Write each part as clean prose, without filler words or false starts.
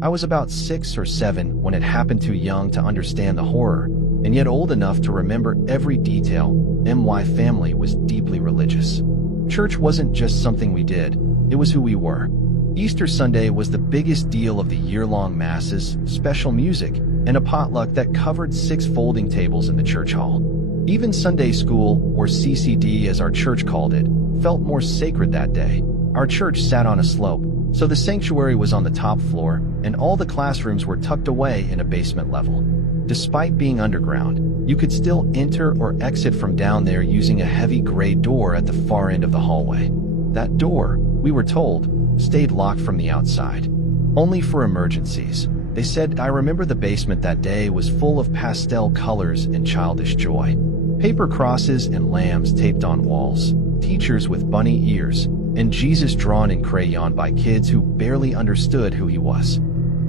I was about 6 or 7 when it happened, too young to understand the horror, and yet old enough to remember every detail. My family was deeply religious. Church wasn't just something we did, it was who we were. Easter Sunday was the biggest deal of the year-long masses, special music, and a potluck that covered 6 folding tables in the church hall. Even Sunday school, or CCD as our church called it, felt more sacred that day. Our church sat on a slope, so the sanctuary was on the top floor, and all the classrooms were tucked away in a basement level. Despite being underground, you could still enter or exit from down there using a heavy gray door at the far end of the hallway. That door, we were told, stayed locked from the outside. Only for emergencies. They said, I remember the basement that day was full of pastel colors and childish joy. Paper crosses and lambs taped on walls, teachers with bunny ears, and Jesus drawn in crayon by kids who barely understood who he was.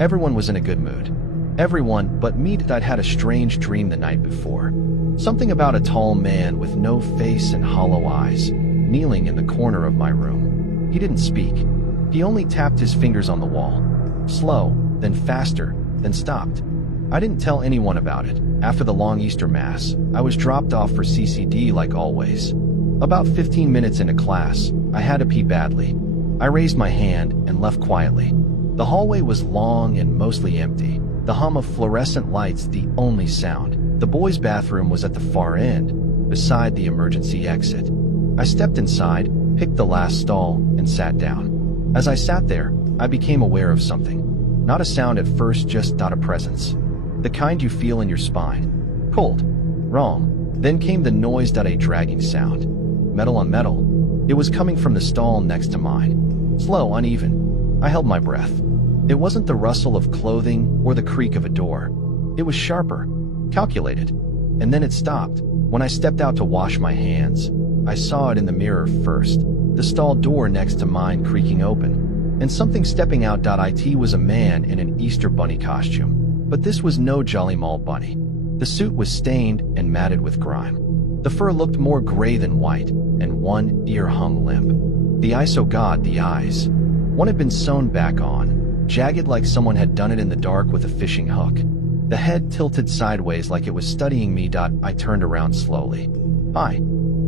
Everyone was in a good mood. Everyone but me. I'd had a strange dream the night before. Something about a tall man with no face and hollow eyes, kneeling in the corner of my room. He didn't speak. He only tapped his fingers on the wall. Slow, then faster, then stopped. I didn't tell anyone about it. After the long Easter Mass, I was dropped off for CCD like always. About 15 minutes into class, I had to pee badly. I raised my hand and left quietly. The hallway was long and mostly empty, the hum of fluorescent lights the only sound. The boys' bathroom was at the far end, beside the emergency exit. I stepped inside, picked the last stall, and sat down. As I sat there, I became aware of something. Not a sound at first, just a presence. The kind you feel in your spine. Cold. Wrong. Then came the noise, a dragging sound. Metal on metal. It was coming from the stall next to mine. Slow, uneven. I held my breath. It wasn't the rustle of clothing or the creak of a door. It was sharper, calculated. And then it stopped. When I stepped out to wash my hands, I saw it in the mirror first. The stall door next to mine creaking open. And something stepping out. It was a man in an Easter bunny costume. But this was no Jolly Mall bunny. The suit was stained and matted with grime. The fur looked more gray than white, and one ear hung limp. The eyes, oh God, the eyes. One had been sewn back on, jagged like someone had done it in the dark with a fishing hook. The head tilted sideways like it was studying me. I turned around slowly. "Hi,"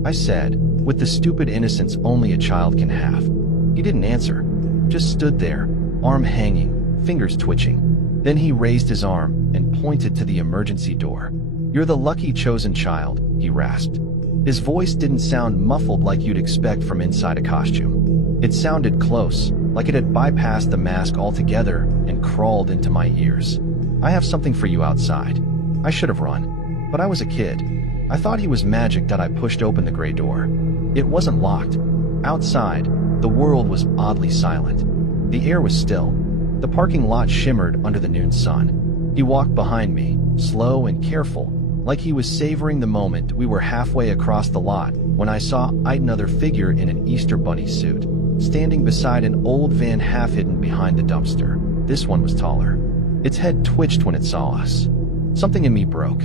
I said, with the stupid innocence only a child can have. He didn't answer, just stood there, arm hanging, fingers twitching. Then he raised his arm and pointed to the emergency door. "You're the lucky chosen child," he rasped. His voice didn't sound muffled like you'd expect from inside a costume. It sounded close, like it had bypassed the mask altogether and crawled into my ears. "I have something for you outside." I should have run, but I was a kid. I thought he was magic. I pushed open the gray door. It wasn't locked. Outside, the world was oddly silent. The air was still. The parking lot shimmered under the noon sun. He walked behind me, slow and careful, like he was savoring the moment. We were halfway across the lot when I saw another figure in an Easter bunny suit, standing beside an old van half hidden behind the dumpster. This one was taller. Its head twitched when it saw us. Something in me broke.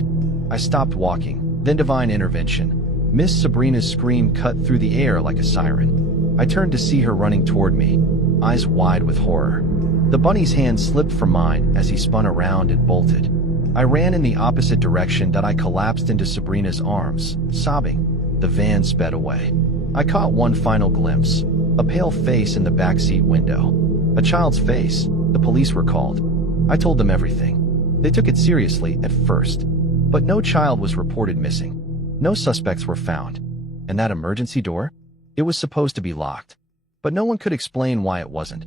I stopped walking, then divine intervention. Miss Sabrina's scream cut through the air like a siren. I turned to see her running toward me, eyes wide with horror. The bunny's hand slipped from mine as he spun around and bolted. I ran in the opposite direction. I collapsed into Sabrina's arms, sobbing. The van sped away. I caught one final glimpse, a pale face in the backseat window. A child's face. The police were called. I told them everything. They took it seriously at first, but no child was reported missing. No suspects were found. And that emergency door? It was supposed to be locked, but no one could explain why it wasn't.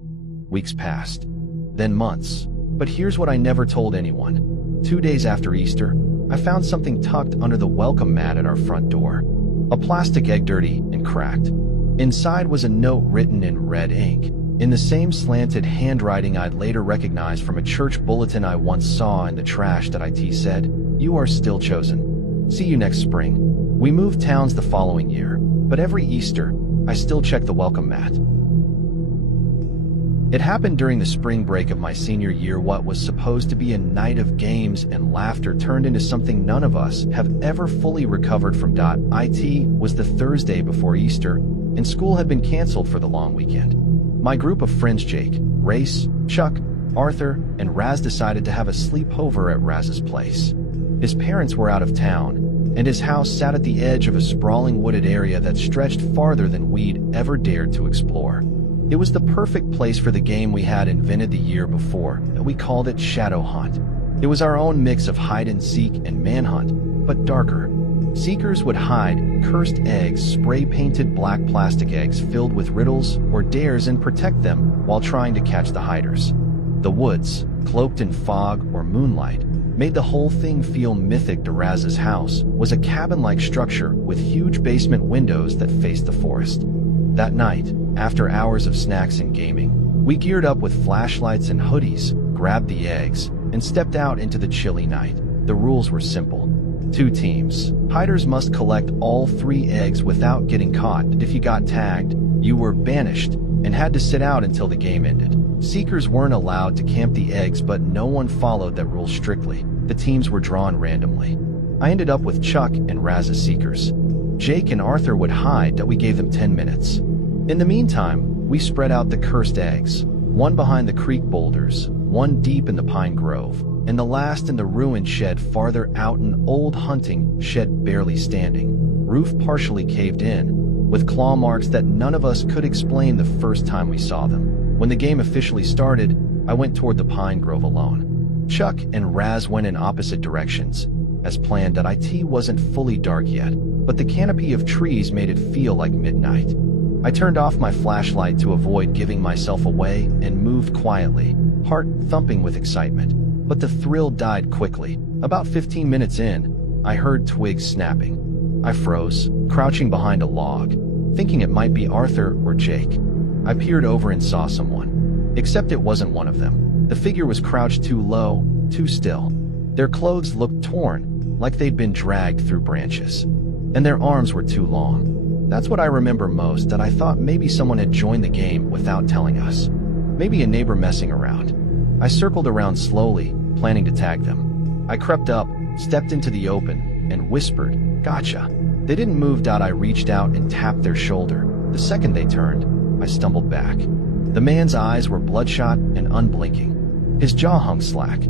Weeks passed, then months. But here's what I never told anyone. 2 days after Easter, I found something tucked under the welcome mat at our front door. A plastic egg, dirty and cracked. Inside was a note written in red ink, in the same slanted handwriting I'd later recognized from a church bulletin I once saw in the trash. It said, "You are still chosen. See you next spring." We moved towns the following year, but every Easter, I still check the welcome mat. It happened during the spring break of my senior year. What was supposed to be a night of games and laughter turned into something none of us have ever fully recovered from. It was the Thursday before Easter, and school had been canceled for the long weekend. My group of friends, Jake, Race, Chuck, Arthur, and Raz decided to have a sleepover at Raz's place. His parents were out of town, and his house sat at the edge of a sprawling wooded area that stretched farther than we'd ever dared to explore. It was the perfect place for the game we had invented the year before, and we called it Shadow Hunt. It was our own mix of hide-and-seek and manhunt, but darker. Seekers would hide cursed eggs, spray-painted black plastic eggs filled with riddles or dares, and protect them while trying to catch the hiders. The woods, cloaked in fog or moonlight, made the whole thing feel mythic. Raz's house was a cabin-like structure with huge basement windows that faced the forest. That night, after hours of snacks and gaming, we geared up with flashlights and hoodies, grabbed the eggs, and stepped out into the chilly night. The rules were simple. 2 teams. Hiders must collect all 3 eggs without getting caught. If you got tagged, you were banished and had to sit out until the game ended. Seekers weren't allowed to camp the eggs, but no one followed that rule strictly. The teams were drawn randomly. I ended up with Chuck and Raz as seekers. Jake and Arthur would hide that we gave them 10 minutes. In the meantime, we spread out the cursed eggs, one behind the creek boulders, one deep in the pine grove, and the last in the ruined shed farther out, an old hunting shed barely standing, roof partially caved in, with claw marks that none of us could explain the first time we saw them. When the game officially started, I went toward the pine grove alone. Chuck and Raz went in opposite directions. As planned, it wasn't fully dark yet, but the canopy of trees made it feel like midnight. I turned off my flashlight to avoid giving myself away and moved quietly, heart thumping with excitement. But the thrill died quickly. About 15 minutes in, I heard twigs snapping. I froze, crouching behind a log, thinking it might be Arthur or Jake. I peered over and saw someone. Except it wasn't one of them. The figure was crouched too low, too still. Their clothes looked torn, like they'd been dragged through branches. And their arms were too long. That's what I remember most, that I thought maybe someone had joined the game without telling us. Maybe a neighbor messing around. I circled around slowly, planning to tag them. I crept up, stepped into the open, and whispered, "Gotcha." They didn't move. I reached out and tapped their shoulder. The second they turned, I stumbled back. The man's eyes were bloodshot and unblinking. His jaw hung slack.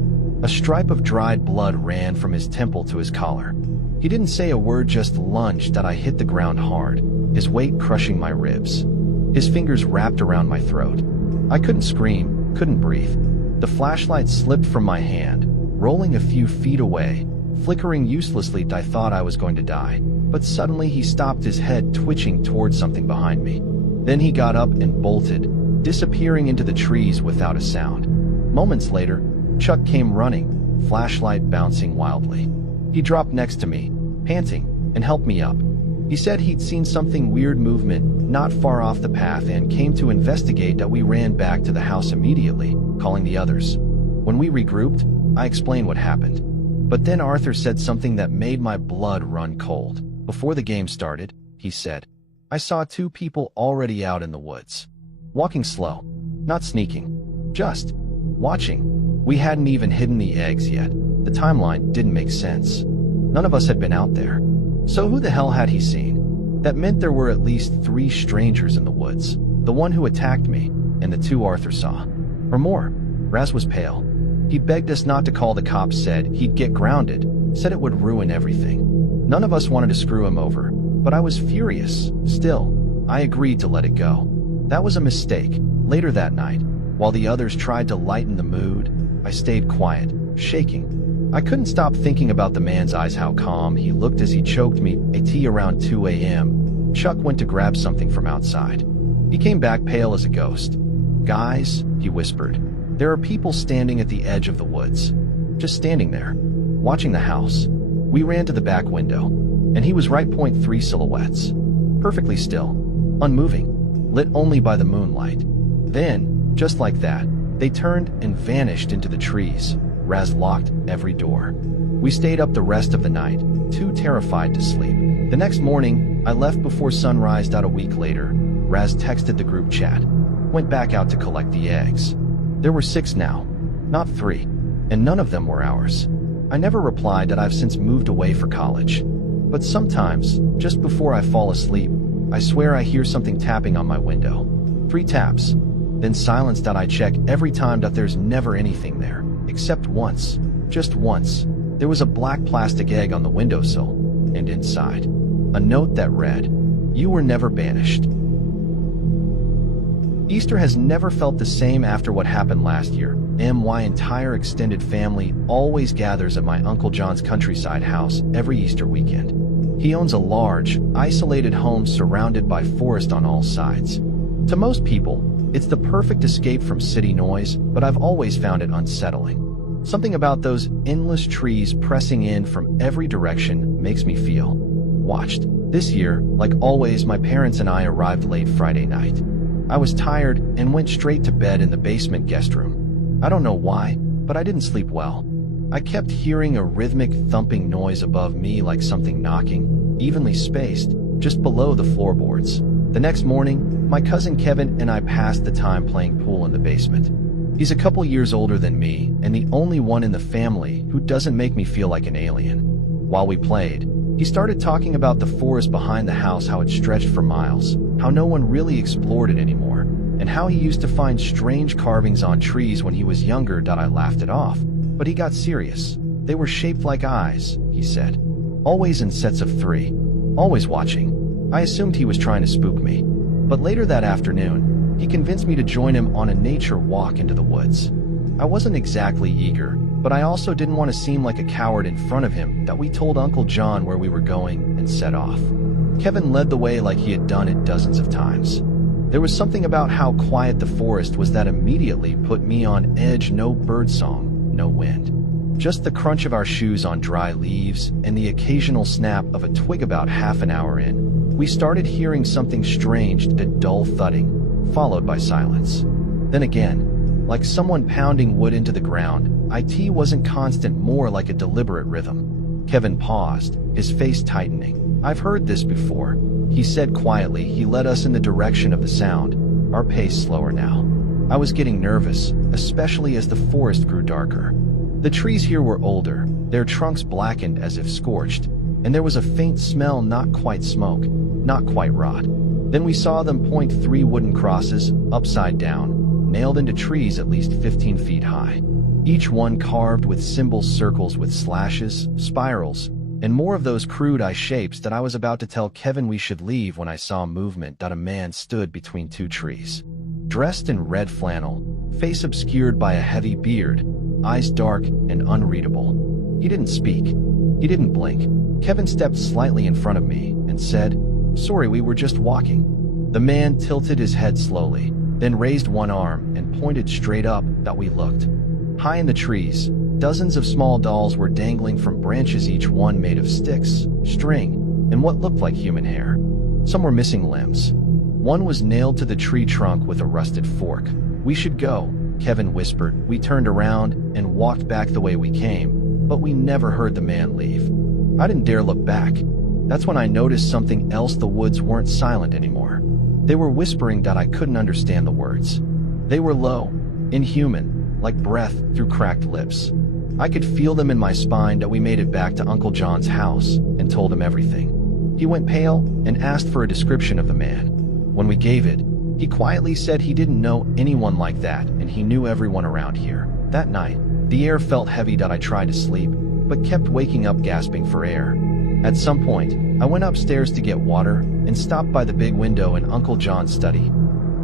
A stripe of dried blood ran from his temple to his collar. He didn't say a word, just lunged. I hit the ground hard, his weight crushing my ribs. His fingers wrapped around my throat. I couldn't scream, couldn't breathe. The flashlight slipped from my hand, rolling a few feet away, flickering uselessly. I thought I was going to die, but suddenly he stopped, his head twitching towards something behind me. Then he got up and bolted, disappearing into the trees without a sound. Moments later, Chuck came running, flashlight bouncing wildly. He dropped next to me, panting, and helped me up. He said he'd seen something weird movement not far off the path and came to investigate. We ran back to the house immediately, calling the others. When we regrouped, I explained what happened. But then Arthur said something that made my blood run cold. Before the game started, he said, "I saw 2 people already out in the woods. Walking slow, not sneaking, just watching." We hadn't even hidden the eggs yet. The timeline didn't make sense. None of us had been out there. So who the hell had he seen? That meant there were at least 3 strangers in the woods. The one who attacked me, and the 2 Arthur saw. Or more. Raz was pale. He begged us not to call the cops, said he'd get grounded, said it would ruin everything. None of us wanted to screw him over, but I was furious. Still, I agreed to let it go. That was a mistake. Later that night, while the others tried to lighten the mood, I stayed quiet, shaking. I couldn't stop thinking about the man's eyes, how calm he looked as he choked me. Around 2 a.m., Chuck went to grab something from outside. He came back pale as a ghost. "Guys," he whispered, "there are people standing at the edge of the woods. Just standing there, watching the house." We ran to the back window, and he was right. 3 silhouettes. Perfectly still, unmoving, lit only by the moonlight. Then, just like that, they turned and vanished into the trees. Raz locked every door. We stayed up the rest of the night, too terrified to sleep. The next morning, I left before sunrise. A week later, Raz texted the group chat. Went back out to collect the eggs. There were 6 now, not 3, and none of them were ours. I never replied. I've since moved away for college. But sometimes, just before I fall asleep, I swear I hear something tapping on my window. 3 taps. Then silence. I check every time. There's never anything there. Except once. Just once. There was a black plastic egg on the windowsill, and inside, a note that read, "You were never banished." Easter has never felt the same after what happened last year. My entire extended family always gathers at my Uncle John's countryside house every Easter weekend. He owns a large, isolated home surrounded by forest on all sides. To most people, it's the perfect escape from city noise, but I've always found it unsettling. Something about those endless trees pressing in from every direction makes me feel watched. This year, like always, my parents and I arrived late Friday night. I was tired and went straight to bed in the basement guest room. I don't know why, but I didn't sleep well. I kept hearing a rhythmic thumping noise above me, like something knocking, evenly spaced, just below the floorboards. The next morning, my cousin Kevin and I passed the time playing pool in the basement. He's a couple years older than me, and the only one in the family who doesn't make me feel like an alien. While we played, he started talking about the forest behind the house, how it stretched for miles, how no one really explored it anymore, and how he used to find strange carvings on trees when he was younger. I laughed it off, but he got serious. They were shaped like eyes, he said. Always in sets of 3. Always watching. I assumed he was trying to spook me. But later that afternoon, he convinced me to join him on a nature walk into the woods. I wasn't exactly eager, but I also didn't want to seem like a coward in front of him. We told Uncle John where we were going and set off. Kevin led the way like he had done it dozens of times. There was something about how quiet the forest was that immediately put me on edge. No birdsong, no wind. Just the crunch of our shoes on dry leaves and the occasional snap of a twig. About half an hour in, we started hearing something strange, a dull thudding, followed by silence. Then again, like someone pounding wood into the ground. It wasn't constant, more like a deliberate rhythm. Kevin paused, his face tightening. "I've heard this before," he said quietly. He led us in the direction of the sound, our pace slower now. I was getting nervous, especially as the forest grew darker. The trees here were older, their trunks blackened as if scorched, and there was a faint smell, not quite smoke, not quite rot. Then we saw them point 3 wooden crosses, upside down, nailed into trees at least 15 feet high. Each one carved with symbols, circles with slashes, spirals, and more of those crude eye shapes. I was about to tell Kevin we should leave when I saw movement. A man stood between 2 trees. Dressed in red flannel, face obscured by a heavy beard, eyes dark and unreadable. He didn't speak. He didn't blink. Kevin stepped slightly in front of me and said, "Sorry, we were just walking." The man tilted his head slowly, then raised one arm and pointed straight up. We looked. High in the trees, dozens of small dolls were dangling from branches, each one made of sticks, string, and what looked like human hair. Some were missing limbs. One was nailed to the tree trunk with a rusted fork. "We should go," Kevin whispered. We turned around and walked back the way we came, but we never heard the man leave. I didn't dare look back. That's when I noticed something else. The woods weren't silent anymore. They were whispering. I couldn't understand the words. They were low, inhuman, like breath through cracked lips. I could feel them in my spine. We made it back to Uncle John's house and told him everything. He went pale and asked for a description of the man. When we gave it, he quietly said he didn't know anyone like that and he knew everyone around here. That night, the air felt heavy. I tried to sleep, but kept waking up gasping for air. At some point, I went upstairs to get water and stopped by the big window in Uncle John's study.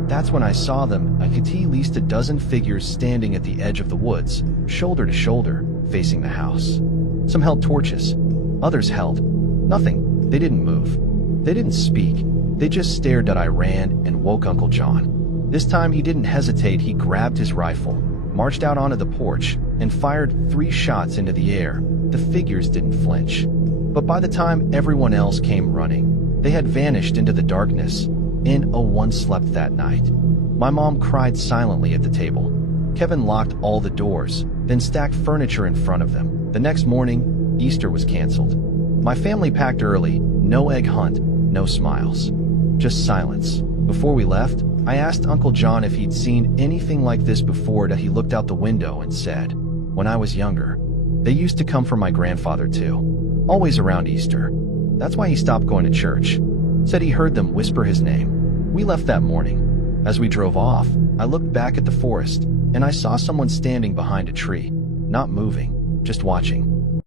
That's when I saw them, at least a dozen figures standing at the edge of the woods, shoulder to shoulder, facing the house. Some held torches. Others held nothing. They didn't move. They didn't speak. They just stared. I ran and woke Uncle John. This time he didn't hesitate. He grabbed his rifle, marched out onto the porch, and fired 3 shots into the air. The figures didn't flinch. But by the time everyone else came running, they had vanished into the darkness. One slept that night. My mom cried silently at the table. Kevin locked all the doors, then stacked furniture in front of them. The next morning, Easter was canceled. My family packed early. No egg hunt, no smiles. Just silence. Before we left, I asked Uncle John if he'd seen anything like this before. He looked out the window and said, "When I was younger, they used to come for my grandfather too. Always around Easter. That's why he stopped going to church. Said he heard them whisper his name." We left that morning. As we drove off, I looked back at the forest, and I saw someone standing behind a tree, not moving, just watching.